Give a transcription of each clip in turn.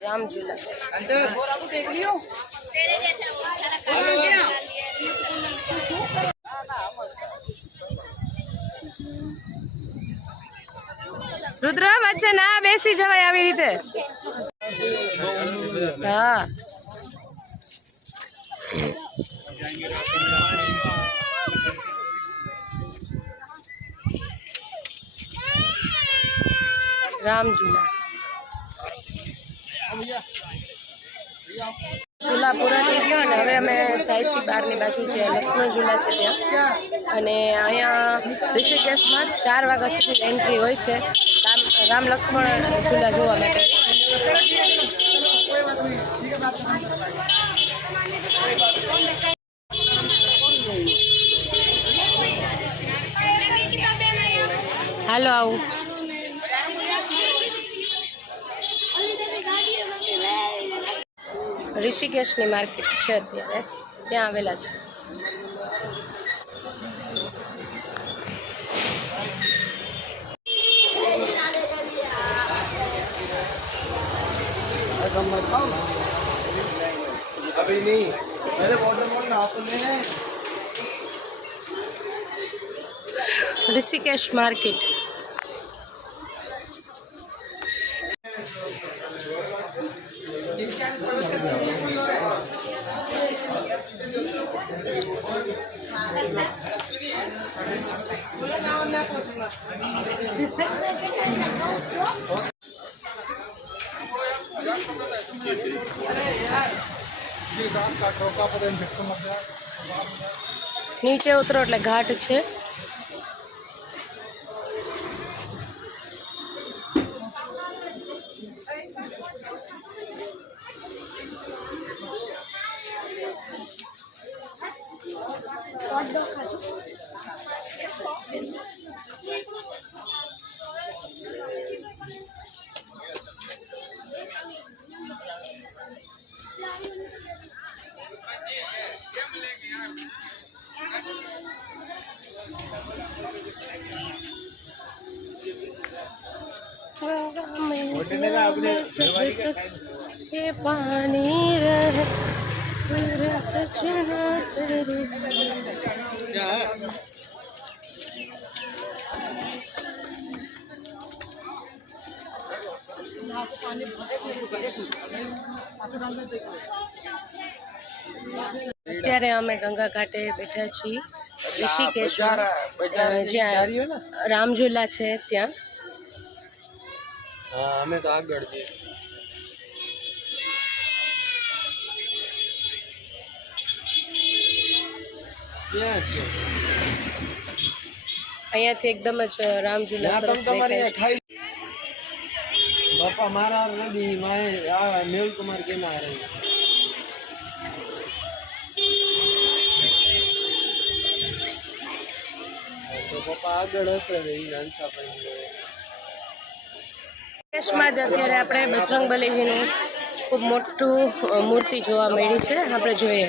राम झूला रुद्र बच्चा ना बेसी जवाय આવી રીતે હા राम झूला झूला पूरा થઈ ગયો અને હવે અમે જાય છીએ બહારની બાજુ જે લક્ષ્મણ ઝૂલા છે ત્યાં અને અહીંયા ઋષિકેશમાં 4 વાગ્યા સુધી એન્ટ્રી હોય છે રામ લક્ષ્મણ ઝૂલા જોવા માટે હાલો આવું ऋषिकेशनी मार्केट है अत्यारे त्या आवेला छे अभी नहीं मेरे वाटर बॉटल हाथ में है ऋषिकेश मार्केट नीचे उतरो એટલે ઘાટ છે ये पानी रहे सजना तेरी क्या है અત્યારે અમે ગંગા ઘાટે બેઠા છીએ ઋષિકેશ જ્યાં રામ ઝૂલા છે ત્યાં हाँ हमें तो आगे बढ़ અહીંયાથી એકદમ જ રામ ઝૂલા સરસ દેખાય છે बापा मारा नदी मैं नील कुमार के ना रही तो पापा आगे हसे अंसा पड़ी દેશમાં જ અત્યારે આપણે બજરંગબલીજીનું ખૂબ મોટું મૂર્તિ જોવા મળી છે આપણે જોઈએ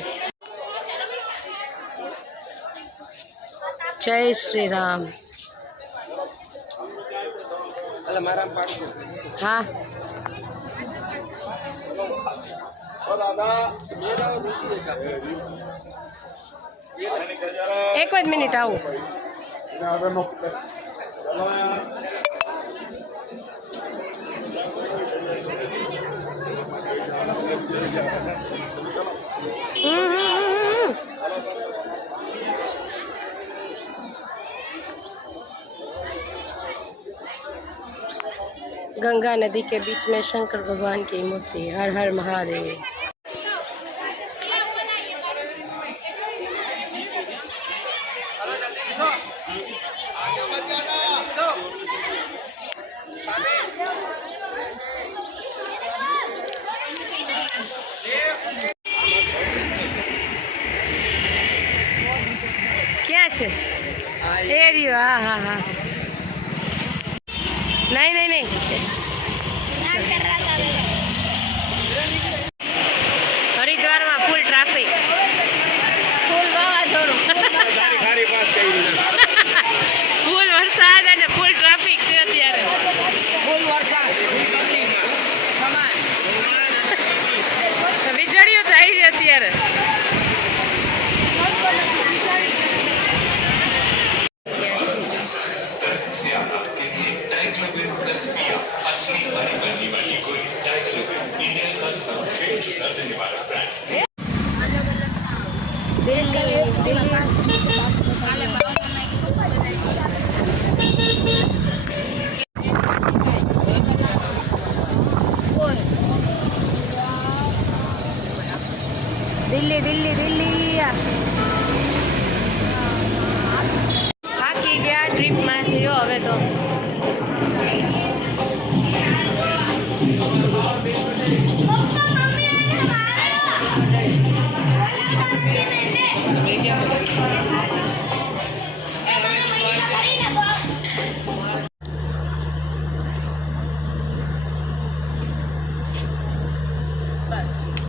જય શ્રી રામ हाँ एक ज मिनिट आऊँ गंगा नदी के बीच में शंकर भगवान की मूर्ति हर हर महादेव क्या है एरियो हाँ हाँ हाँ नहीं नहीं नहीं हरिद्वार में फूल ट्राफिक फूल वावाझोडું फूल वरसाद અને ફૂલ ટ્રાફિક છે અત્યારે ફૂલ વરસાદ સમાન અત્યારે દિલ્હી દિલ્હી દિલ્હી થાકી ગયા ટ્રીપમાંથી જો હવે તો બસ